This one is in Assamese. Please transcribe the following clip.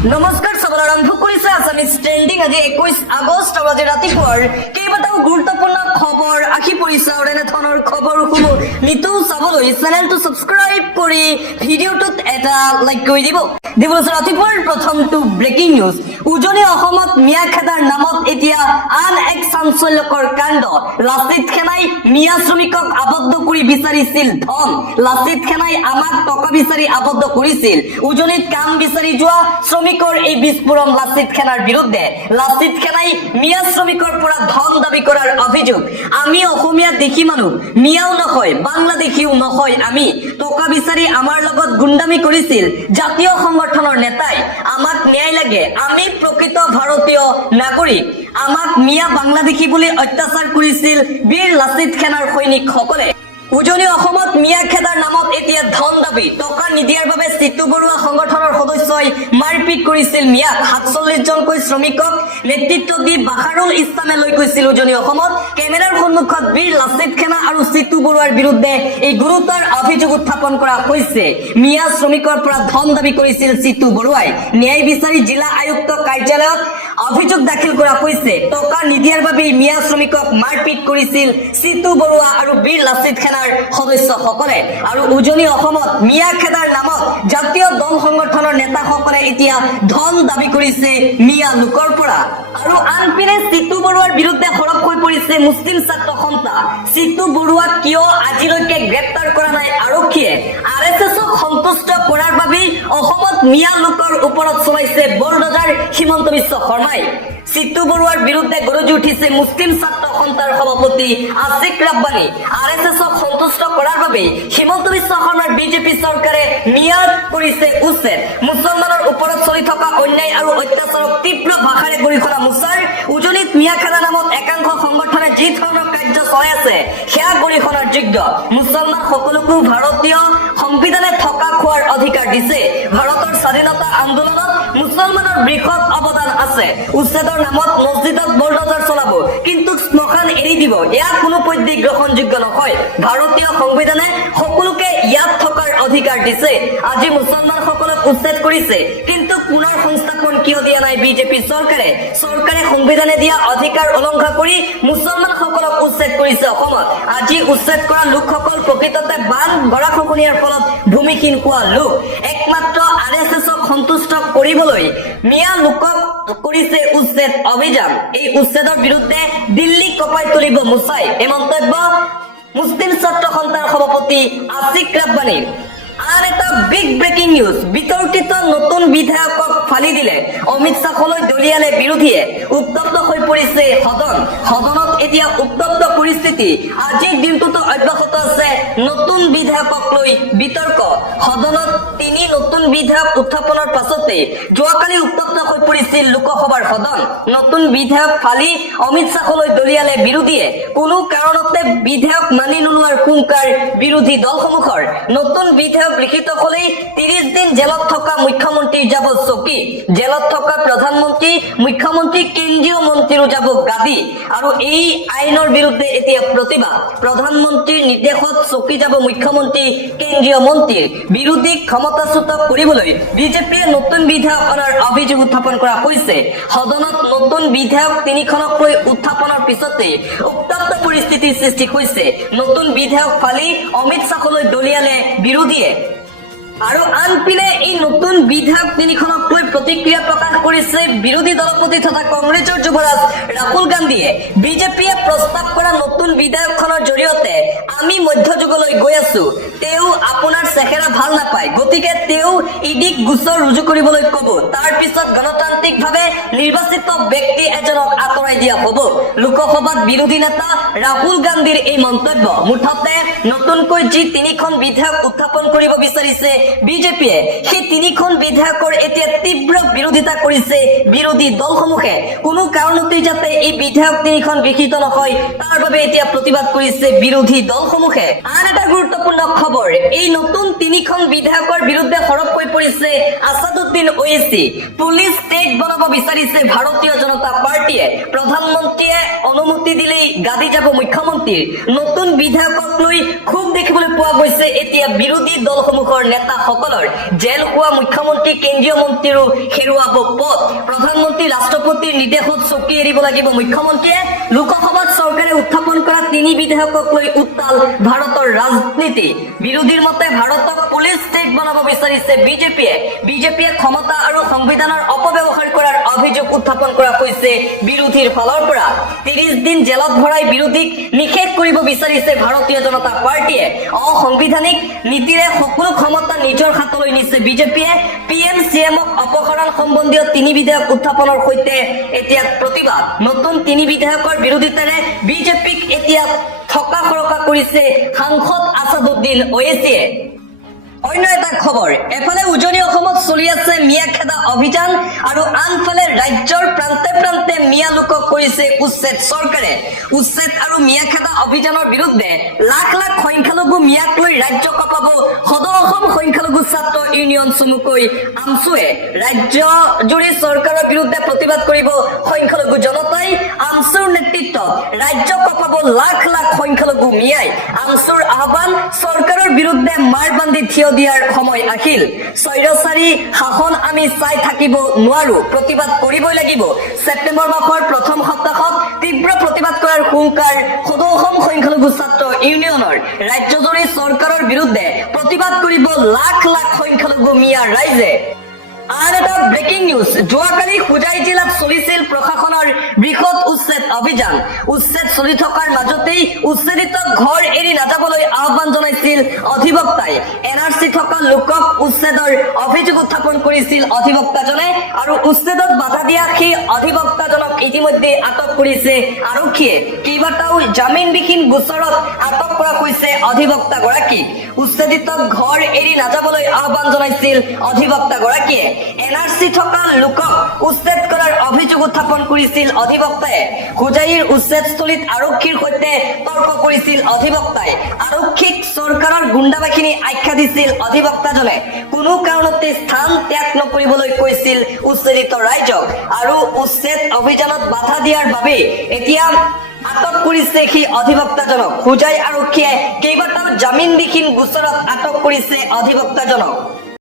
নমস্কাৰ সবল আৰম্ভ কৰিছে আছামিজ ট্ৰেণ্ডিং আজি 21 আগষ্ট আৰু আজি ৰাতিপুৱাৰ কেইবাটাও গুৰুত্বপূৰ্ণ খবৰ আহি পৰিছে আৰু এনেধৰণৰ খবৰসমূহ নিতৌ চাবলৈ চেনেলটো ছাবস্ক্ৰাইব কৰি ভিডিঅ'টোত এটা লাইক কৰি দিব। ৰাতিপুৱাৰ প্ৰথমটো ব্ৰেকিং নিউজ। উজনি অসমত মিয়া খেদাৰ নামত এতিয়া আন এক চাঞ্চল্যকৰ কাণ্ড। লাচিত সেনাই মিয়া শ্ৰমিকক আবদ্ধ কৰি বিচাৰিছিল ধন। লাচিত সেনাই আমাক টকা বিচাৰি আবদ্ধ কৰিছিল। উজনিত কাম বিচাৰি যোৱা শ্ৰমিকৰ এই বিস্ফোৰণ লাচিত সেনাৰ বিৰুদ্ধে। লাচিত সেনাই মিয়া শ্ৰমিকৰ পৰা ধন দাবী কৰাৰ অভিযোগ। আমি অসমীয়া দেখি মানুহ, মিয়াও নহয় বাংলাদেশীও নহয়, আমি টকা বিচাৰি আমাৰ লগত গুণ্ডামি কৰিছিল জাতীয় সংগঠনৰ নেতাই। আমাক ন্যায় লাগে, আমি প্ৰকৃত ভাৰতীয় নাগৰিক। আমাক মিয়া বাংলাদেশী বুলি অত্যাচাৰ কৰিছিল বীৰ লাচিত সেনাৰ সৈনিকসকলে। উজনি অসমত মিয়া খেদাৰ নামত এতিয়া ধন দাবী। টকা নিদিয়াৰ বাবে চিতু বৰুৱা সংগঠনৰ সদস্যই মাৰপিট কৰিছিল মিয়াক। ৪৭ জনকৈ শ্ৰমিকক নেতৃত্ব দি বাহাৰুল ইছলামে লৈ গৈছিল উজনি অসমত। কেমেৰাৰ সন্মুখত বীৰ লাচিত সেনা আৰু চিতু বৰুৱাৰ বিৰুদ্ধে এই গুৰুতৰ অভিযোগ উত্থাপন কৰা হৈছে। মিয়া শ্ৰমিকৰ পৰা ধন দাবী কৰিছিল চিতু বৰুৱাই। ন্যায় বিচাৰি জিলা আয়ুক্ত কাৰ্যালয়ত অভিযোগ দাখিল কৰা হৈছে। টকা নিদিয়াৰ বাবে মিয়া শ্ৰমিকক মাৰপিট কৰিছিল চিতু বৰুৱা আৰু বীৰ লাচিত সেনাৰ সদস্যসকলে। আৰু উজনি অসমত মিয়া খেদাৰ নামত জাতীয় দল সংগঠনৰ নেতাসকলে এতিয়া ধন দাবী কৰিছে মিয়া লোকৰ পৰা। আৰু আনপিনে চিতু বৰুৱাৰ বিৰুদ্ধে সৰব হৈ পৰিছে মুছলিম ছাত্ৰ সন্থা। চিতু বৰুৱাক কিয় আজিলৈকে গ্ৰেপ্তাৰ কৰা নাই আৰক্ষীয়ে? RSSক সন্তুষ্ট কৰাৰ বাবেই অসমত মিয়া লোকৰ ওপৰত চলাইছে বলডজাৰ হিমন্ত বিশ্ব শৰ্মাই। চিতু বৰুৱাৰ বিৰুদ্ধে গৰজি উঠিছে মুছলিম ছাত্ৰ সন্থাৰ সভাপতি আছিক ৰাব্বানী। RSSক সন্তুষ্ট কৰাৰ বাবে হিমন্ত বিশ্ব শৰ্মাৰ বিজেপি চৰকাৰে মিয়াক কৰিছে উচ্ছেদ। মুছলমানৰ ওপৰত চলি থকা অন্যায় আৰু অত্যাচাৰক তীব্ৰ ভাষাৰে গৰিহণা মোচাৰ। উজনিত মিয়া খেদা নামত একাংশ সংগঠনে যি ধৰণৰ কাৰ্য চলাই আছে সেয়া গৰিহণাৰ যোগ্য। মুছলমান সকলোকো ভাৰতীয় সংবিধানে থকা খোৱাৰ অধিকাৰ দিছে। ভাৰতৰ স্বাধীনতা আন্দোলনত মুছলমানৰ বৃহৎ অৱদান আছে। উচ্ছেদৰ নামত মছজিদত বলডজাৰ চলাব, কিন্তু শ্মশান এৰি দিব, এয়া কোনোপধ্যেই গ্ৰহণযোগ্য নহয়। ভাৰতীয় সংবিধানে সকলোকে ইয়াত থকাৰ অধিকাৰ দিছে। আজি মুছলমানসকলক উচ্ছেদ কৰিছে, কিন্তু পুনৰ সংস্থাপন কিয় দিয়া নাই বিজেপি চৰকাৰে? চৰকাৰে সংবিধানে দিয়া অধিকাৰ উলংঘা কৰি মুছলমানসকলক উচ্ছেদ কৰিছে অসমত। আজি উচ্ছেদ কৰা লোকসকল প্ৰকৃততে বান গৰাখহনীয়াৰ ফলত ভূমিহীন হোৱা লোক। একমাত্ৰ RSSক সন্তুষ্ট কৰিবলৈ মিয়া লোকক কৰিছে উচ্ছেদ অভিযান। এই উচ্ছেদৰ বিৰুদ্ধে দিল্লী কঁপাই তুলিব মোচাই, এই মন্তব্য মুছলিম ছাত্ৰ সন্থাৰ সভাপতি আছিক ৰাব্বানীৰ। আন এটা বিগ ব্ৰেকিং নিউজ। বিতৰ্কিত নতুন বিধায়কক ফালি দিলে অমিত শ্বাহলৈ দলিয়ালে বিৰোধীয়ে। উত্তপ্ত হৈ পৰিছে সদন। সদনত এতিয়া উত্তপ্ত পৰিস্থিতি। আজিৰ দিনটোতো অব্যাহত আছে নতুন বিধায়কক লৈ বিতৰ্ক। সদনত ৩ নতুন বিধায়ক উত্থাপনৰ পাছতে যোৱাকালি উত্তপ্ত হৈ পৰিছিল লোকসভাৰ সদন। নতুন বিধায়ক ফালি অমিত শ্বাহলৈ দলিয়ালে বিৰোধীয়ে। কোনো কাৰণতে বিধায়ক মানি নোলোৱাৰ হুংকাৰ বিৰোধী দলসমূহৰ। নতুন বিধায়ক লিখিত হলেই ৩০ দিন জেলত থকা মুখ্যমন্ত্ৰীৰ যাব চকী। জেলত থকা প্ৰধানমন্ত্ৰী, মুখ্যমন্ত্ৰী, কেন্দ্ৰীয় মন্ত্ৰীৰো যাব গাদী। আৰু এই আইনৰ বিৰুদ্ধে এতিয়া প্ৰতিবাদ। প্ৰধানমন্ত্ৰীৰ নিৰ্দেশত চকী যাব মুখ্যমন্ত্ৰী, কেন্দ্ৰীয় মন্ত্ৰীৰ। বিৰোধীক ক্ষমতাচ্যুত কৰিবলৈ বিজেপিয়ে নতুন বিধায়ক অনাৰ অভিযোগ উত্থাপন কৰা হৈছে। সদনত নতুন বিধায়ক ৩খনক লৈ উত্থাপনৰ পিছতে উত্তপ্ত পৰিস্থিতিৰ সৃষ্টি হৈছে। নতুন বিধায়ক ফালি অমিত শ্বাহলৈ দলিয়ালে বিৰোধীয়ে। আৰু আনপিনে এই নতুন বিধায়ক ৩খনক লৈ প্ৰতিক্ৰিয়া প্ৰকাশ কৰিছে বিৰোধী দলপতি তথা কংগ্ৰেছৰ যুৱৰাজ ৰাহুল গান্ধীয়ে। বিজেপিয়ে প্ৰস্তাৱ কৰা নতুন বিধায়কখনৰ জৰিয়তে আমি মধ্যযুগলৈ গৈ আছো। তেওঁ আপোনাৰ চেহেৰা ভাল নাপায়, গতিকে তেওঁ ইডিক গোচৰ ৰুজু কৰিবলৈ কব। তাৰ পিছত গণতান্ত্ৰিকভাৱে নিৰ্বাচিত ব্যক্তি এজনক আঁতৰাই দিয়া হব। লোকসভাত বিৰোধী নেতা ৰাহুল গান্ধীৰ এই মন্তব্য। মুঠতে নতুনকৈ যি ৩খন বিধায়ক উত্থাপন কৰিব বিচাৰিছে বিজেপিয়ে, সেই ৩খন বিধায়কৰ এতিয়া তীব্ৰ বিৰোধিতা কৰিছে বিৰোধী দলসমূহে। কোনো কাৰণতে যাতে এই বিধায়ক ৩খন গৃহীত নহয় তাৰ বাবে এতিয়া প্ৰতিবাদ কৰিছে বিৰোধী দলসমূহে। আন এটা গুৰুত্বপূৰ্ণ খবৰ, এই নতুন ৩খন বিধায়কৰ বিৰুদ্ধে সৰব হৈ কৰিছে আছাদুদ্দিন ওৱেইচি। পুলিচ ষ্টেট বনাব বিচাৰিছে ভাৰতীয় জনতা পাৰ্টীয়ে। প্ৰধানমন্ত্ৰীয়ে অনুমতি দিলেই গাদী যাব মুখ্যমন্ত্ৰীৰ। নতুন বিধায়কক লৈ খুব দেখিবলৈ পোৱা গৈছে এতিয়া বিৰোধী দলসমূহৰ নেতাসকলৰ। জেল হোৱা মুখ্যমন্ত্ৰী, কেন্দ্ৰীয় মন্ত্ৰীৰো হেৰুৱাব পদ। প্ৰধানমন্ত্ৰী, ৰাষ্ট্ৰপতিৰ নিৰ্দেশত চকী এৰিব লাগিব মুখ্যমন্ত্ৰীয়ে। লোকসভাত চৰকাৰে উত্থাপন কৰা 3 বিধায়কক লৈ উত্তাল ভাৰতৰ ৰাজনীতি। বিৰোধীৰ মতে ভাৰতক পুলিচ ষ্টেট বনাব বিচাৰিছে বিজেপিয়ে। বিজেপিয়ে ক্ষমতা আৰু সংবিধানৰ অপব্যৱহাৰ কৰাৰ অভিযোগ উত্থাপন কৰা হৈছে বিৰোধীৰ ফালৰ পৰা। 30 দিন জেলত ভৰাই বিৰোধীক নিষেধ কৰিব বিচাৰিছে ভাৰতীয় জনতা পাৰ্টীয়ে। অসাংবিধানিক নীতিৰে সকলো ক্ষমতা নিজৰ হাতলৈ নিছে বিজেপিয়ে। PMCMক অপসাৰণ সম্বন্ধীয় 3 বিধেয়ক উত্থাপনৰ সৈতে এতিয়া প্ৰতিবাদ। নতুন 3 বিধেয়কৰ বিৰোধিতাৰে বিজেপিক এতিয়া থকা সৰকা কৰিছে সাংসদ আছাদুদ্দিন ওৱেইচিয়ে। অন্য এটা খবৰ, এফালে উজনি অসমত চলি আছে মিয়া খেদা অভিযান আৰু আনফালে ৰাজ্যৰ প্ৰান্তে প্ৰান্তে মিয়া লোকক কৰিছে উচ্ছেদ চৰকাৰে। উচ্ছেদ আৰু মিয়া খেদা অভিযানৰ বিৰুদ্ধে লাখ লাখ সংখ্যালঘু মিয়াক লৈ ৰাজ্য কঁপাব সদৌ অসম সংখ্যালঘু ছাত্ৰ ইউনিয়ন চমুকৈ আমছুৱে। ৰাজ্যজুৰি চৰকাৰৰ বিৰুদ্ধে প্ৰতিবাদ কৰিব সংখ্যালঘু জনতাই। আমছুৰ নেতৃত্বত ৰাজ্য কঁপাব লাখ লাখ সংখ্যালঘু মিয়াই। আমছুৰ আহ্বান, চৰকাৰৰ বিৰুদ্ধে মাৰ বান্ধি থিয় দিয়াৰ সময় আহিল। স্বৈৰাচাৰী শাসন আমি চাই থাকিব নোৱাৰো, প্ৰতিবাদ কৰিবই লাগিব। ছেপ্টেম্বৰ মাহৰ প্ৰথম সপ্তাহত তীব্ৰ প্ৰতিবাদ কৰাৰ হুংকাৰ সদৌ অসম সংখ্যালঘু ছাত্ৰ ইউনিয়নৰ। ৰাজ্যজুৰি চৰকাৰৰ বিৰুদ্ধে প্ৰতিবাদ কৰিব লাখ লাখ সংখ্যালঘু মিয়া ৰাইজে। আন এটা ব্ৰেকিং নিউজ, যোৱাকালি হোজাই জিলাত চলিছিল প্ৰশাসনৰ বৃহৎ উচ্ছেদ অভিযান। উচ্ছেদ চলি থকাৰ মাজতেই উচ্ছেদিত ঘৰ এৰি নাযাবলৈ আহ্বান জনাইছিল অধিবক্তাই। NRC থকা লোকক উচ্ছেদৰ অভিযোগ উত্থাপন কৰিছিল অধিবক্তাজনে আৰু উচ্ছেদত বাধা দিয়া সেই অধিবক্তাজনক ইতিমধ্যে আটক কৰিছে আৰক্ষীয়ে। কেইবাটাও জামিনবিহীন গোচৰত আটক কৰা হৈছে অধিবক্তাগৰাকীক। উচ্ছেদিত ঘৰ এৰি নাযাবলৈ আহ্বান জনাইছিল অধিবক্তাগৰাকীয়ে। NRC থকা লোকক উচ্ছেদ কৰাৰ অভিযোগ উত্থাপন কৰিছিল অধিবক্তাই। হোজাইৰ উচ্ছেদস্থলীত আৰক্ষীৰ সৈতে তৰ্ক কৰিছিল অধিবক্তাই। আৰক্ষীক চৰকাৰৰ গুণ্ডাবাহিনী আখ্যা দিছিল অধিবক্তাজনে। কোনো কাৰণতে স্থান ত্যাগ নকৰিবলৈ কৈছিল উচ্ছেদিত ৰাইজক আৰু উচ্ছেদ অভিযানত বাধা দিয়াৰ বাবে এতিয়া আটক কৰিছে সেই অধিবক্তাজনক। হোজাই আৰক্ষীয়ে কেইবাটাও জামিনবিহীন গোচৰত আটক কৰিছে অধিবক্তাজনক।